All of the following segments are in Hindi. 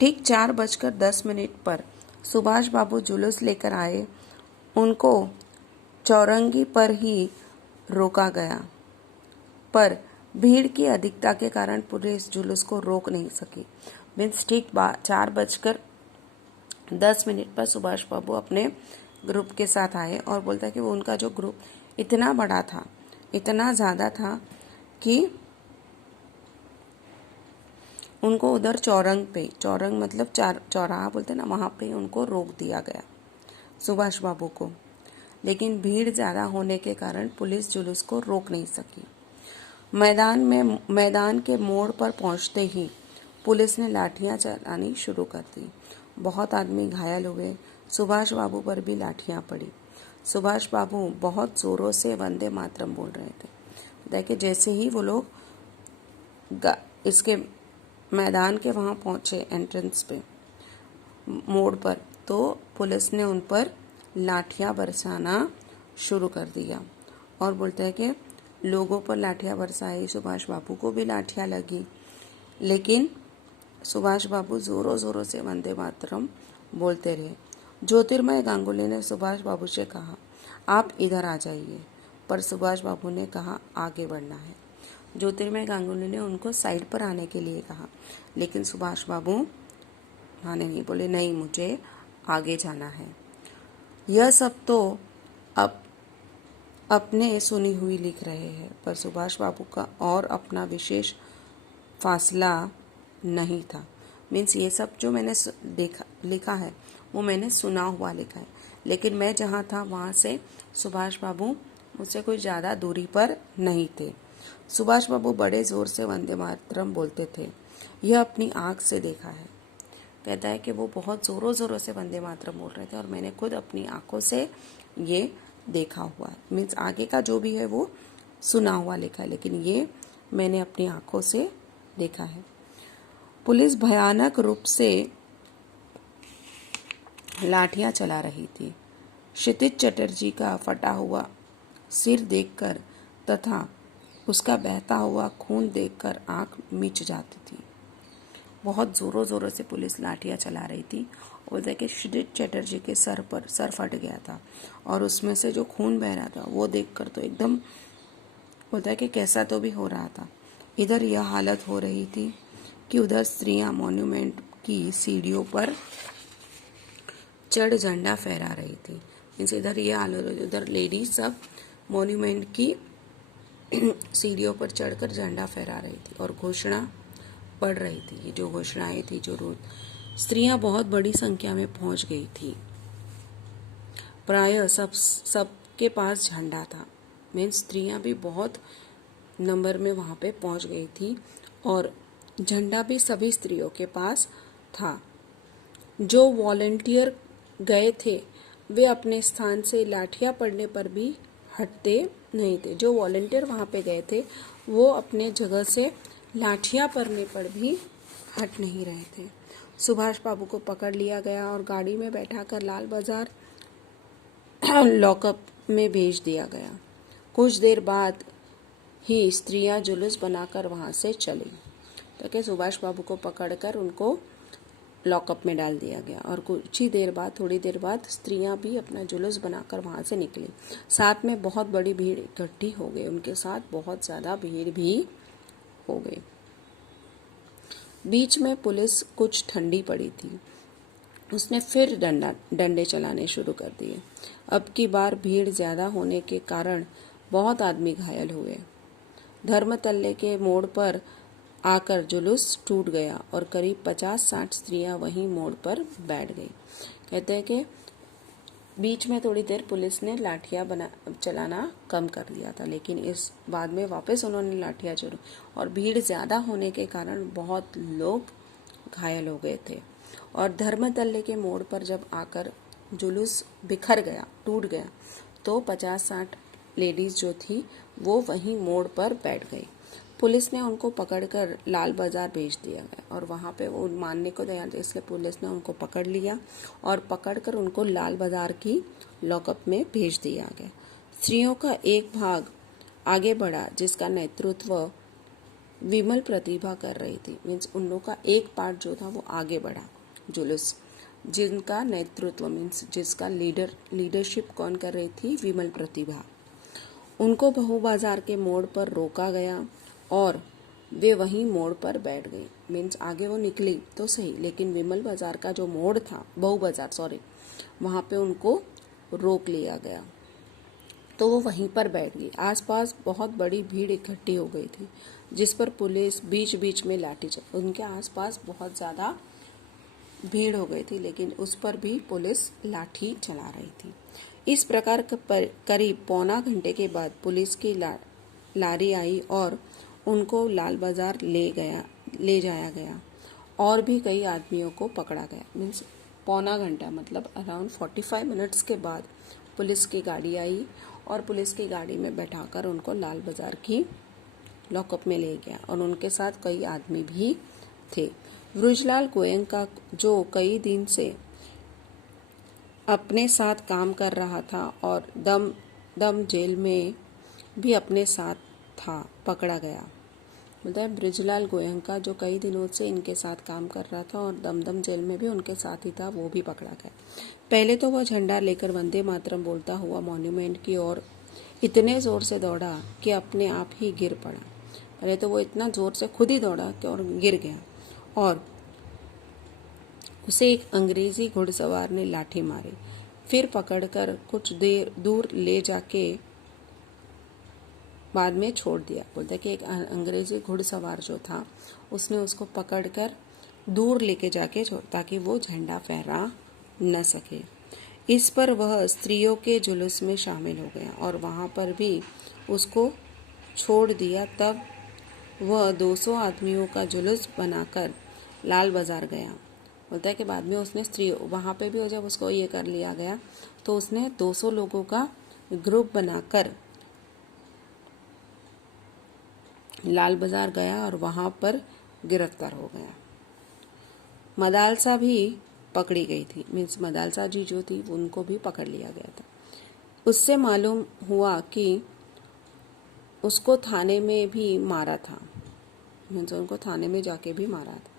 ठीक 4:10 पर सुभाष बाबू जुलूस लेकर आए। उनको चौरंगी पर ही रोका गया, पर भीड़ की अधिकता के कारण पुलिस जुलूस को रोक नहीं सकी। मीन्स ठीक 4:10 पर सुभाष बाबू अपने ग्रुप के साथ आए और बोलता है कि वो उनका जो ग्रुप इतना बड़ा था, इतना ज़्यादा था कि उनको उधर चौरंग मतलब चौराहा बोलते हैं ना, वहाँ पे उनको रोक दिया गया सुभाष बाबू को। लेकिन भीड़ ज़्यादा होने के कारण पुलिस जुलूस को रोक नहीं सकी। मैदान के मोड़ पर पहुँचते ही पुलिस ने लाठियाँ चलानी शुरू कर दी। बहुत आदमी घायल हुए। सुभाष बाबू पर भी लाठियाँ पड़ी। सुभाष बाबू बहुत ज़ोरों से वंदे मातरम बोल रहे थे। देखिए, जैसे ही वो लोग इसके मैदान के वहाँ पहुँचे, एंट्रेंस पे मोड़ पर, तो पुलिस ने उन पर लाठियाँ बरसाना शुरू कर दिया और बोलते हैं कि लोगों पर लाठियाँ बरसाई, सुभाष बाबू को भी लाठियाँ लगी। लेकिन सुभाष बाबू ज़ोरों ज़ोरों से वंदे मातरम बोलते रहे। ज्योतिर्मय गांगुली ने सुभाष बाबू से कहा, आप इधर आ जाइए, पर सुभाष बाबू ने कहा आगे बढ़ना है। ज्योतिर्मय गांगुली ने उनको साइड पर आने के लिए कहा, लेकिन सुभाष बाबू माने नहीं, बोले नहीं, मुझे आगे जाना है। यह सब तो अब अपने सुनी हुई लिख रहे हैं, पर सुभाष बाबू का और अपना विशेष फासला नहीं था। मीन्स ये सब जो मैंने लिखा है वो मैंने सुना हुआ लिखा है, लेकिन मैं जहाँ था वहाँ से सुभाष बाबू मुझसे कोई ज़्यादा दूरी पर नहीं थे। सुभाष बाबू बड़े ज़ोर से वंदे मातरम बोलते थे। यह अपनी आँख से देखा है। कहता है कि वो बहुत ज़ोरों ज़ोरों से वंदे मातरम बोल रहे थे और मैंने खुद अपनी आँखों से ये देखा हुआ है। मीन्स आगे का जो भी है वो सुना हुआ लिखा है, लेकिन ये मैंने अपनी आँखों से देखा है। पुलिस भयानक रूप से लाठियाँ चला रही थी। क्षितिज चटर्जी का फटा हुआ सिर देखकर तथा उसका बहता हुआ खून देखकर आँख मिच जाती थी। बहुत ज़ोरों ज़ोरों से पुलिस लाठियाँ चला रही थी। बोलते हैं कि क्षितिज चटर्जी के सर फट गया था और उसमें से जो खून बह रहा था वो देखकर तो एकदम बोलता है कि कैसा तो भी हो रहा था। इधर यह हालत हो रही थी कि उधर स्त्रियां मॉन्यूमेंट की सीढ़ियों पर चढ़ झंडा फहरा रही थी। मीन्स इधर यह हालत हो, उधर लेडीज सब मॉन्यूमेंट की सीढ़ियों पर चढ़कर झंडा फहरा रही थी और घोषणा पढ़ रही थी। ये जो घोषणाएं थी, जो रोज स्त्रियां बहुत बड़ी संख्या में पहुंच गई थी। प्रायः सबके पास झंडा था। मीन्स स्त्रियां भी बहुत नंबर में वहां पे पहुंच गई थी और झंडा भी सभी स्त्रियों के पास था। जो वॉलंटियर गए थे वे अपने स्थान से लाठियां पड़ने पर भी हटते नहीं थे। जो वॉलंटियर वहां पे गए थे वो अपने जगह से लाठियां पड़ने पर भी हट नहीं रहे थे। सुभाष बाबू को पकड़ लिया गया और गाड़ी में बैठाकर लाल बाजार लॉकअप में भेज दिया गया। कुछ देर बाद ही स्त्रियां जुलूस बनाकर वहां से चली। तो क्या सुभाष बाबू को पकड़कर उनको लॉकअप में डाल दिया गया और कुछ ही देर बाद, थोड़ी देर बाद स्त्रियां भी अपना जुलूस बनाकर वहां से निकली। साथ में बहुत बड़ी भीड़ इकट्ठी हो गई, उनके साथ बहुत ज़्यादा भीड़ भी हो गई। बीच में पुलिस कुछ ठंडी पड़ी थी। उसने फिर डंडे चलाने शुरू कर दिए। अब की बार भीड़ ज़्यादा होने के कारण बहुत आदमी घायल हुए। धर्मतल्ले के मोड़ पर आकर जुलूस टूट गया और करीब 50-60 स्त्रियां वहीं मोड़ पर बैठ गई। कहते हैं कि बीच में थोड़ी देर पुलिस ने लाठियां चलाना कम कर दिया था, लेकिन इस बाद में वापस उन्होंने लाठियां चलाई और भीड़ ज़्यादा होने के कारण बहुत लोग घायल हो गए थे। और धर्मतल्ले के मोड़ पर जब आकर जुलूस बिखर गया, टूट गया, तो 50-60 लेडीज़ जो थी वो वहीं मोड़ पर बैठ गई। पुलिस ने उनको पकड़कर लाल बाजार भेज दिया गया और वहाँ पे वो मानने को तैयार थे, इसलिए पुलिस ने उनको पकड़ लिया और पकड़कर उनको लाल बाजार की लॉकअप में भेज दिया गया। स्त्रियों का एक भाग आगे बढ़ा जिसका नेतृत्व विमल प्रतिभा कर रही थी। मीन्स उन लोग का एक पार्ट जो था वो आगे बढ़ा, जुलूस, जिनका नेतृत्व मीन्स जिसका लीडरशिप कौन कर रही थी, विमल प्रतिभा। उनको बहू बाजार के मोड़ पर रोका गया और वे वहीं मोड़ पर बैठ गई। मीन्स आगे वो निकली तो सही, लेकिन विमल बाजार का जो मोड़ था, बहू बाजार सॉरी, वहाँ पे उनको रोक लिया गया तो वो वहीं पर बैठ गई। आसपास बहुत बड़ी भीड़ इकट्ठी हो गई थी, जिस पर पुलिस बीच बीच में लाठी चली। उनके आसपास बहुत ज़्यादा भीड़ हो गई थी, लेकिन उस पर भी पुलिस लाठी चला रही थी। इस प्रकार करीब पौना घंटे के बाद पुलिस की लारी आई और उनको लाल बाजार ले जाया गया और भी कई आदमियों को पकड़ा गया। मीन्स पौना घंटा मतलब अराउंड 45 मिनट्स के बाद पुलिस की गाड़ी आई और पुलिस की गाड़ी में बैठाकर उनको लाल बाजार की लॉकअप में ले गया और उनके साथ कई आदमी भी थे। बृजलाल गोयनका, जो कई दिन से अपने साथ काम कर रहा था और दम जेल में भी अपने साथ था, पकड़ा गया। मतलब बृजलाल गोयनका जो कई दिनों से इनके साथ काम कर रहा था और दमदम जेल में भी उनके साथ ही था, वो भी पकड़ा गया। पहले तो वह झंडा लेकर वंदे मातरम बोलता हुआ मॉन्यूमेंट की ओर इतने जोर से दौड़ा कि अपने आप ही गिर पड़ा। पहले तो वो इतना जोर से खुद ही दौड़ा कि और गिर गया और उसे एक अंग्रेजी घुड़सवार ने लाठी मारी, फिर पकड़कर कुछ देर दूर ले जाके बाद में छोड़ दिया। बोलते कि एक अंग्रेजी घुड़सवार जो था उसने उसको पकड़कर दूर लेके जाके छोड़, ताकि वो झंडा फहरा न सके। इस पर वह स्त्रियों के जुलूस में शामिल हो गया और वहाँ पर भी उसको छोड़ दिया। तब वह 200 आदमियों का जुलूस बनाकर लाल बाजार गया। बोलता है कि बाद में उसने स्त्रियों, वहाँ पे भी जब उसको ये कर लिया गया तो उसने 200 लोगों का ग्रुप बनाकर लाल बाजार गया और वहाँ पर गिरफ्तार हो गया। मदालसा भी पकड़ी गई थी। मीन्स मदालसा जी जो थी उनको भी पकड़ लिया गया था। उससे मालूम हुआ कि उसको थाने में भी मारा था। मीन्स उनको थाने में जाके भी मारा था।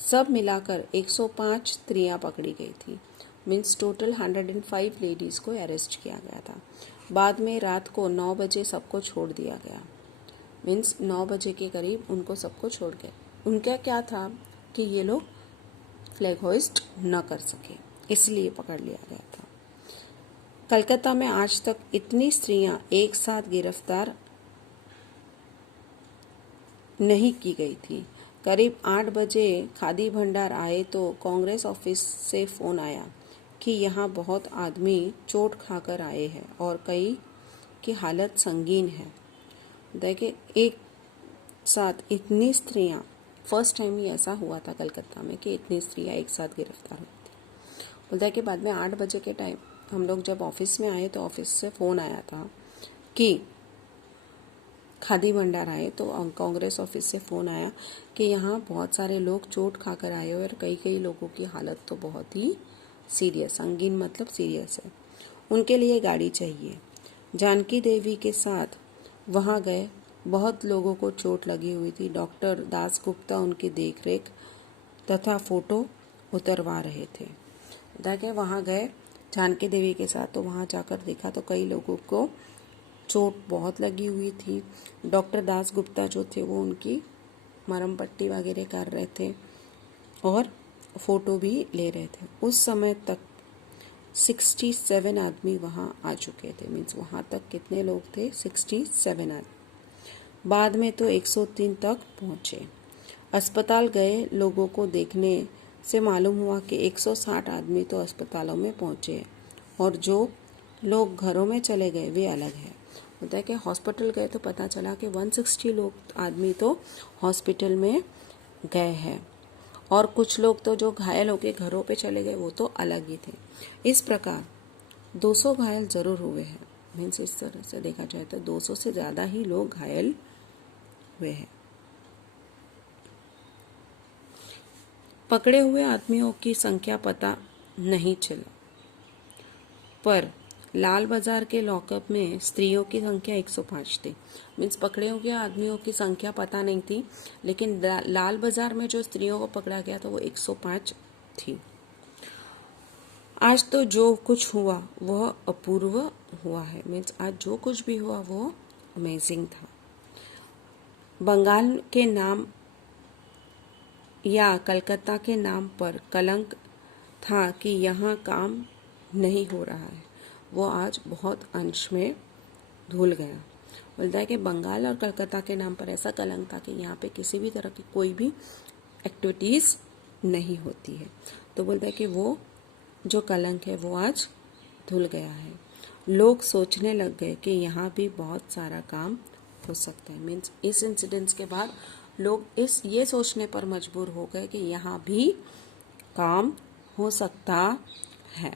सब मिलाकर 105 स्त्रियां पकड़ी गई थी। मीन्स टोटल 105 लेडीज को अरेस्ट किया गया था। बाद में रात को 9 बजे सबको छोड़ दिया गया। मीन्स 9 बजे के करीब उनको सबको छोड़ गए। उनका क्या था कि ये लोग फ्लैग होइस्ट न कर सके, इसलिए पकड़ लिया गया था। कलकत्ता में आज तक इतनी स्त्रियां एक साथ गिरफ्तार नहीं की गई थी। करीब 8 बजे खादी भंडार आए तो कांग्रेस ऑफिस से फोन आया कि यहाँ बहुत आदमी चोट खाकर आए हैं और कई की हालत संगीन है। देखिए एक साथ इतनी स्त्रियां, फर्स्ट टाइम ही ऐसा हुआ था कलकत्ता में कि इतनी स्त्रियां एक साथ गिरफ्तार हुई थी। बोलता है कि बाद में 8 बजे के टाइम हम लोग जब ऑफिस में आए तो ऑफिस से फ़ोन आया था कि खादी भंडार आए, तो कांग्रेस ऑफिस से फ़ोन आया कि यहाँ बहुत सारे लोग चोट खाकर आए और कई लोगों की हालत तो बहुत ही सीरियस, संगीन मतलब सीरियस है, उनके लिए गाड़ी चाहिए। जानकी देवी के साथ वहाँ गए। बहुत लोगों को चोट लगी हुई थी। डॉक्टर दासगुप्ता उनकी देखरेख तथा फोटो उतरवा रहे थे। देखिए वहाँ गए जानकी देवी के साथ, तो वहाँ जाकर देखा तो कई लोगों को चोट बहुत लगी हुई थी। डॉक्टर दासगुप्ता जो थे वो उनकी मरहम पट्टी वगैरह कर रहे थे और फोटो भी ले रहे थे। उस समय तक 67 आदमी वहाँ आ चुके थे। मीन्स वहाँ तक कितने लोग थे? 67 आदमी। बाद में तो 103 तक पहुँचे। अस्पताल गए लोगों को देखने से मालूम हुआ कि 160 आदमी तो अस्पतालों में पहुँचे और जो लोग घरों में चले गए वे अलग है। होता है कि हॉस्पिटल गए तो पता चला कि 160 लोग आदमी तो हॉस्पिटल में गए हैं और कुछ लोग तो जो घायल होकर घरों पे चले गए वो तो अलग ही थे। इस प्रकार 200 घायल जरूर हुए हैं। मीन्स इस तरह से देखा जाए तो 200 से ज़्यादा ही लोग घायल हुए हैं। पकड़े हुए आदमियों की संख्या पता नहीं चला, पर लाल बाजार के लॉकअप में स्त्रियों की संख्या 105 थी। मीन्स पकड़े हुए आदमियों की संख्या पता नहीं थी, लेकिन लाल बाजार में जो स्त्रियों को पकड़ा गया था वो 105 थी। आज तो जो कुछ हुआ वह अपूर्व हुआ है। मीन्स आज जो कुछ भी हुआ वो अमेजिंग था। बंगाल के नाम या कलकत्ता के नाम पर कलंक था कि यहाँ काम नहीं हो रहा है, वो आज बहुत अंश में धुल गया। बोलता है कि बंगाल और कलकत्ता के नाम पर ऐसा कलंक था कि यहाँ पे किसी भी तरह की कोई भी एक्टिविटीज़ नहीं होती है। तो बोलता है कि वो जो कलंक है वो आज धुल गया है। लोग सोचने लग गए कि यहाँ भी बहुत सारा काम हो सकता है। मीन्स इस इंसिडेंट्स के बाद लोग ये सोचने पर मजबूर हो गए कि यहाँ भी काम हो सकता है।